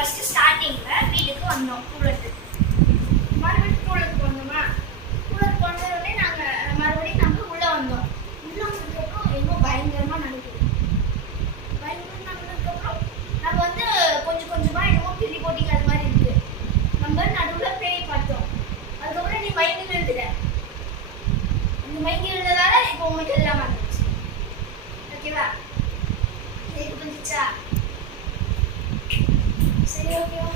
First ஸ்டார்டிங்ல வீட்டுக்கு வந்தோம் கூலருக்கு. மறுபடியும் கூலருக்கு வந்தோமா, கூலருக்கு வந்த உடனே நாங்க மறுபடியும் நம்ம உள்ள வந்தோம். உள்ள வந்ததுக்கப்புறம் என்னமோ பயங்கரமா நடக்குது. பயங்கரமா நடந்ததுக்கப்புறம் நம்ம வந்து கொஞ்சம் கொஞ்சமா என்னமோ கிள்ளி போட்டிங்க அது மாதிரி இருக்கு. நம்ம நடுவுல பேய் பார்த்தோம். அதுக்கப்புறம் நீ மயங்கி விழுந்துட்ட. அந்த மயங்கி விழுந்ததால இப்போ உங்களுக்கு எல்லாம் வந்துச்சு. ஓகேவா? இது புரிஞ்சுச்சா? சரி, ஓகேவா?